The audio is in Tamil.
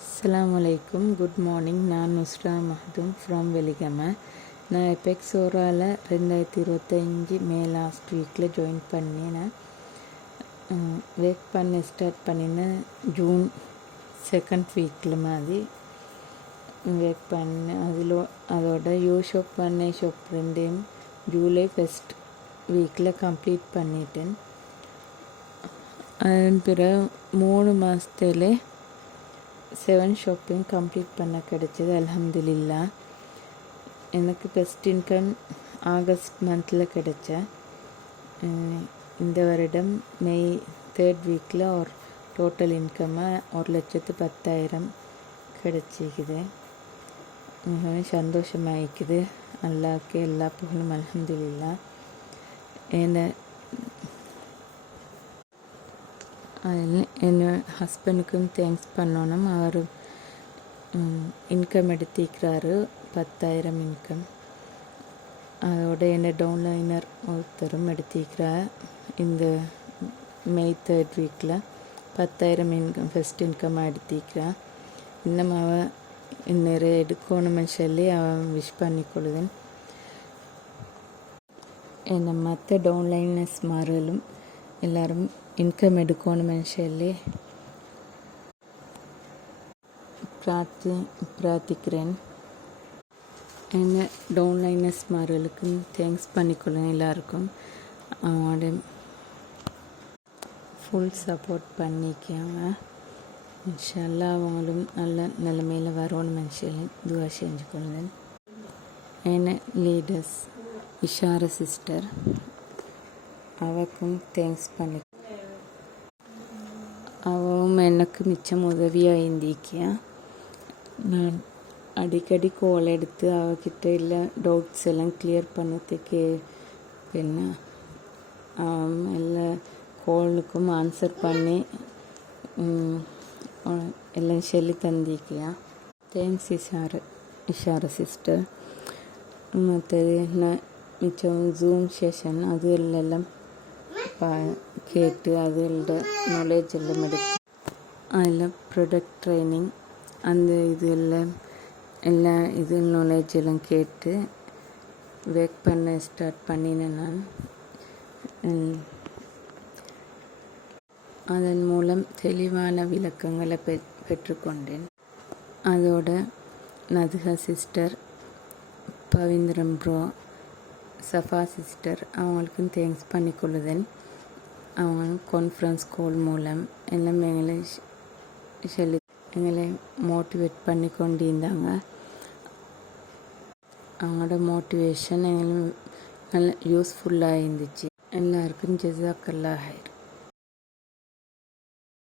Assalamualaikum, good morning. நான் நுஸ்ரா மஹ்தூம் ஃப்ரம் வெலிகம. நான் எபெக்ஸோராவில் 2025 மே லாஸ்ட் வீக்கில் ஜாயின் பண்ணினேன். ஒர்க் பண்ண ஸ்டார்ட் பண்ணினேன் ஜூன் செகண்ட் வீக்கில் மாதிரி ஒர்க் பண்ணேன். அதோட ஷாப் பண்ண ஷாப் ரெண்டையும் ஜூலை ஃபஸ்ட் வீக்கில் கம்ப்ளீட் பண்ணிட்டேன். அதன் பிறகு 3 மாதத்துல 7 ஷாப்பையும் கம்ப்ளீட் பண்ண கிடைச்சது. அல்ஹம்துலில்லாஹ். எனக்கு பெஸ்ட் இன்கம் ஆகஸ்ட் மந்தில் கிடைச்ச. இந்த வருடம் மே 3rd வீக்கில் ஒரு டோட்டல் இன்கம்மாக 1,10,000 கிடைச்சிக்குது. மிகவும் சந்தோஷமாகிக்குது. அல்லாஹ்க்கு எல்லா புகழும். அல்ஹம்துலில்லாஹ். என் ஹஸ்பண்டுக்கும் தேங்க்ஸ் பண்ணணும். அவர் இன்கம் எடுத்திக்கிறாரு 10,000 இன்கம். அதோட என்ன டவுன்லைனர் ஒருத்தரும் எடுத்திக்கிறார். இந்த மே 3rd வீக்கில் 10,000 இன்கம் ஃபஸ்ட் இன்கமாக எடுத்திக்கிறான். இன்னும் அவன் நிறைய எடுக்கணும்னு சொல்லி அவன் விஷ் பண்ணிக்கொள்ளுதன். என்னை மற்ற டவுன்லைனர்ஸ் மாறுகளும் எல்லாரும் இன்கம் எடுக்கணும்னு சொல்லி பிரார்த்திக்கிறேன். என்ன டவுன்லைனர்ஸ் மார்களுக்கும் தேங்க்ஸ் பண்ணிக்கொள்ளும். எல்லாருக்கும் அவங்களோட ஃபுல் சப்போர்ட் பண்ணிக்காங்க. இன்ஷா அல்லாஹ் அவங்களும் நல்ல நிலைமையில் வரணும்னு சொல்லி துவா செஞ்சுக்கொள்ளுதன். என்ன லீடர்ஸ் இஷாரா சிஸ்டர், அவக்கும் தேங்க்ஸ் பண்ணி அவவும் எனக்கு மிச்சம் உதவியாக இருந்திக்கியா. நான் அடிக்கடி கோல் எடுத்து அவகிட்ட இல்லை டவுட்ஸ் எல்லாம் கிளியர் பண்ணதுக்கு என்ன எல்லா கோலுக்கும் ஆன்சர் பண்ணி எல்லாம் சொல்லி தந்திக்கியா. தேங்க்ஸ் இஷாரா சிஸ்டர். மற்றது நான் மிச்சம் ஜூம் செஷன் அது எல்லாம் கேட்டு அதோட நாலேஜ் எல்லாம் எடுத்து அதில் ப்ரொடக்ட் ட்ரைனிங் அந்த எல்லா நாலேஜ் எல்லாம் கேட்டு ஒர்க் பண்ண ஸ்டார்ட் பண்ணினேன். நான் அதன் மூலம் தெளிவான விளக்கங்களை பெற்றுக்கொண்டேன். அதோட நதுஹா சிஸ்டர், பவிந்திரம் ப்ரோ, சஃபா சிஸ்டர் அவங்களுக்கும் தேங்க்ஸ் பண்ணிக்கொள்ளுதன். அவங்க கான்ஃபரன்ஸ் கால் மூலம் எல்லாம் எங்களை மோட்டிவேட் பண்ணி கொண்டு இருந்தாங்க. அவங்களோட மோட்டிவேஷன் எங்களுக்கு நல்ல யூஸ்ஃபுல்லாக இருந்துச்சு. எல்லாருக்கும் ஜஸாக்கல்லாஹ் ஹைர்.